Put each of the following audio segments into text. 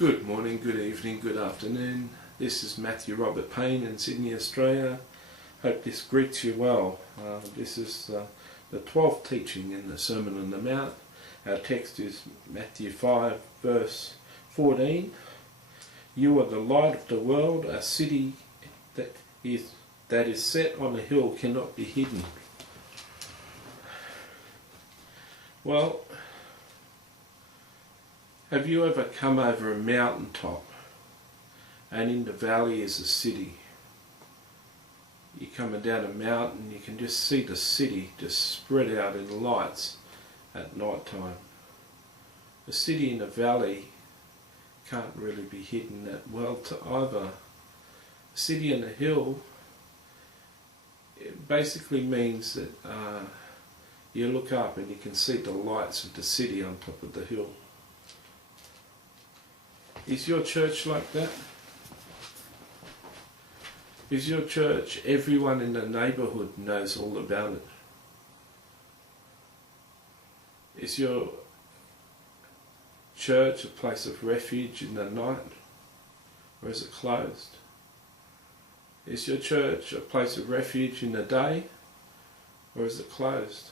Good morning, good evening, good afternoon. This is Matthew Robert Payne in Sydney, Australia. Hope this greets you well. This is the 12th teaching in the Sermon on the Mount. Our text is Matthew 5 verse 14. You are the light of the world. A city that is set on a hill cannot be hidden. Well, have you ever come over a mountaintop and in the valley is a city? You're coming down a mountain, you can just see the city just spread out in lights at night time. The city in the valley can't really be hidden that well to either. A city on a hill, it basically means that you look up and you can see the lights of the city on top of the hill. Is your church like that? Is your church, everyone in the neighbourhood knows all about it? Is your church a place of refuge in the night, or is it closed? Is your church a place of refuge in the day, or is it closed?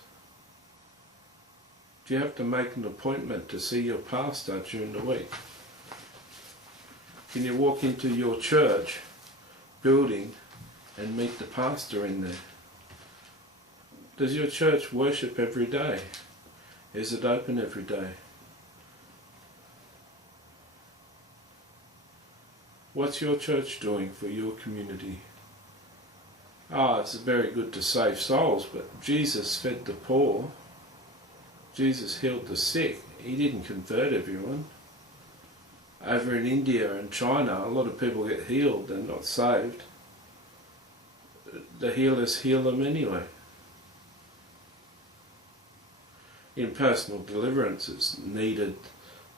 Do you have to make an appointment to see your pastor during the week? Can you walk into your church building and meet the pastor in there? Does your church worship every day? Is it open every day? What's your church doing for your community? It's very good to save souls, but Jesus fed the poor. Jesus healed the sick. He didn't convert everyone. Over in India and China, a lot of people get healed and not saved. The healers heal them anyway. In personal deliverance, it's needed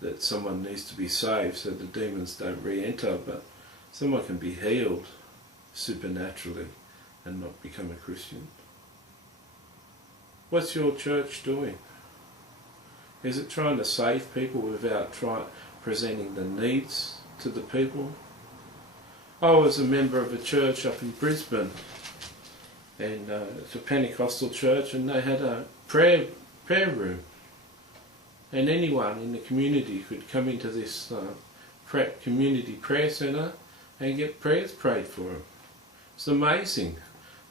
that someone needs to be saved so the demons don't re-enter, but someone can be healed supernaturally and not become a Christian. What's your church doing? Is it trying to save people without presenting the needs to the people? I was a member of a church up in Brisbane, and it's a Pentecostal church, and they had a prayer room, and anyone in the community could come into this community prayer centre and get prayers prayed for them. It's amazing.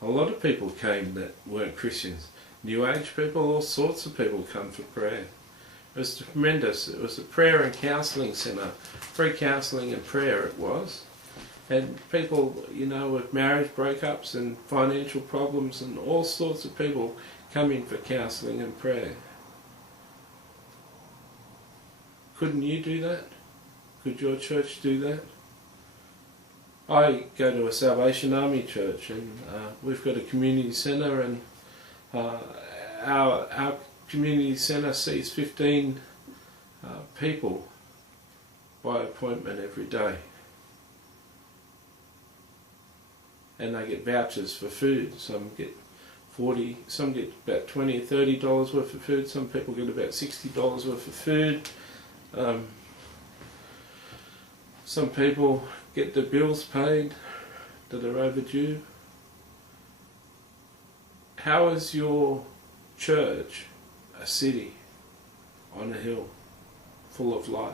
A lot of people came that weren't Christians. New Age people, all sorts of people come for prayer. It was tremendous. It was a prayer and counselling centre. Free counselling and prayer it was. And people, with marriage breakups and financial problems and all sorts of people come in for counselling and prayer. Couldn't you do that? Could your church do that? I go to a Salvation Army church, and we've got a community centre, and our community centre sees 15 people by appointment every day, and they get vouchers for food. Some get 40, some get about $20 or $30 worth of food. Some people get about $60 worth of food. Some people get their bills paid that are overdue. How is your church a city on a hill full of light?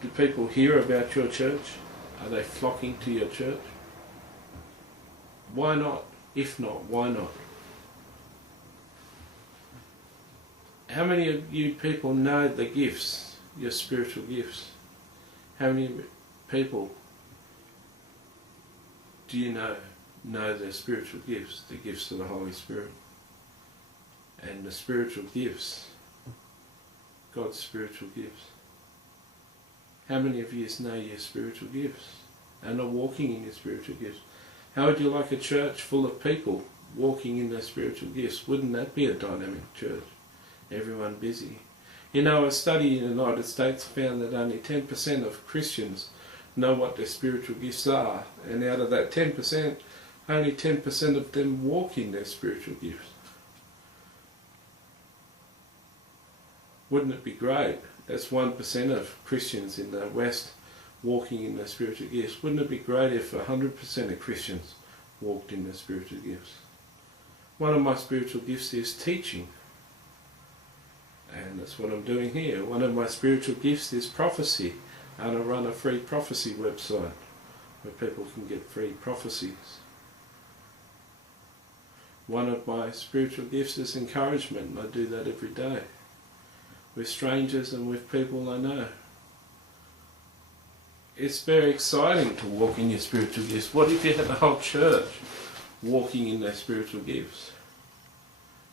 Do people hear about your church? Are they flocking to your church? Why not? If not, why not? How many of you people know the gifts, your spiritual gifts? How many people do you know their spiritual gifts, the gifts of the Holy Spirit? And the spiritual gifts, God's spiritual gifts. How many of you know your spiritual gifts and are walking in your spiritual gifts? How would you like a church full of people walking in their spiritual gifts? Wouldn't that be a dynamic church? Everyone busy. A study in the United States found that only 10% of Christians know what their spiritual gifts are, and out of that 10%, only 10% of them walk in their spiritual gifts. Wouldn't it be great That's 1% of Christians in the West walking in their spiritual gifts. Wouldn't it be great if 100% of Christians walked in their spiritual gifts? One of my spiritual gifts is teaching. And that's what I'm doing here. One of my spiritual gifts is prophecy. And I run a free prophecy website where people can get free prophecies. One of my spiritual gifts is encouragement, and I do that every day, with strangers and with people I know. It's very exciting to walk in your spiritual gifts. What if you had the whole church walking in their spiritual gifts?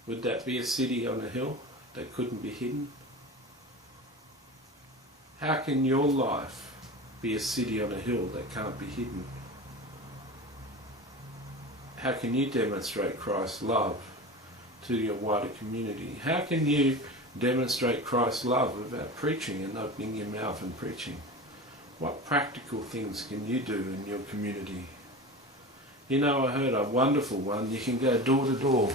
Would that be a city on a hill that couldn't be hidden? How can your life be a city on a hill that can't be hidden? How can you demonstrate Christ's love to your wider community? How can you demonstrate Christ's love without preaching and opening your mouth and preaching? What practical things can you do in your community? You know, I heard a wonderful one. You can go door to door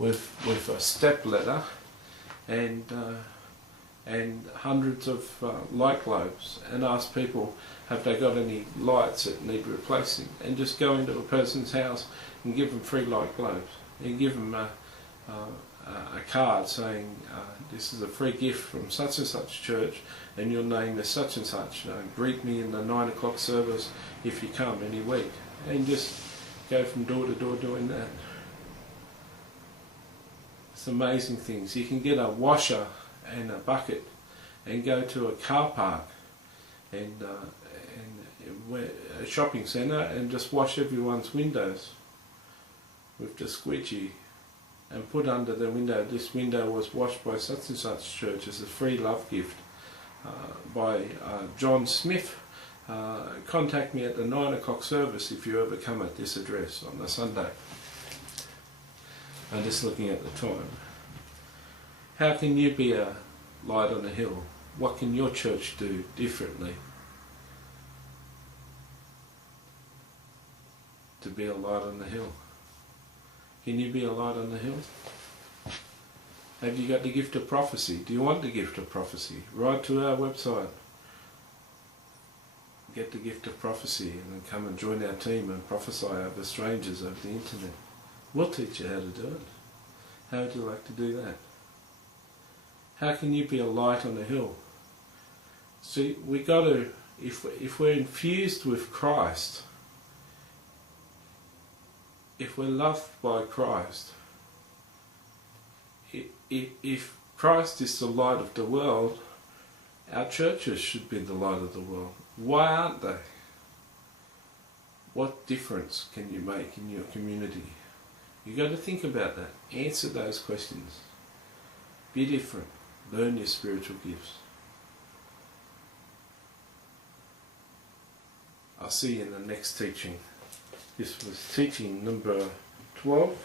with a step ladder and hundreds of light globes, and ask people, have they got any lights that need replacing? And just go into a person's house and give them free light globes. And give them a card saying, this is a free gift from such and such church, and your name is such and such. Greet me in the 9 o'clock service if you come any week. And just go from door to door doing that. It's amazing things. You can get a washer and a bucket and go to a car park and a shopping centre and just wash everyone's windows with the squeegee and put under the window, this window was washed by such and such church as a free love gift by John Smith. Contact me at the 9 o'clock service if you ever come at this address on the Sunday. I'm just looking at the time. How can you be a light on a hill? What can your church do differently to be a light on the hill? Can you be a light on the hill? Have you got the gift of prophecy? Do you want the gift of prophecy? Write to our website. Get the gift of prophecy and then come and join our team and prophesy over strangers over the internet. We'll teach you how to do it. How would you like to do that? How can you be a light on the hill? See, we got to, if we're infused with Christ, if we're loved by Christ, if Christ is the light of the world, our churches should be the light of the world. Why aren't they? What difference can you make in your community? You've got to think about that. Answer those questions. Be different. Learn your spiritual gifts. I'll see you in the next teaching. This was teaching number 12.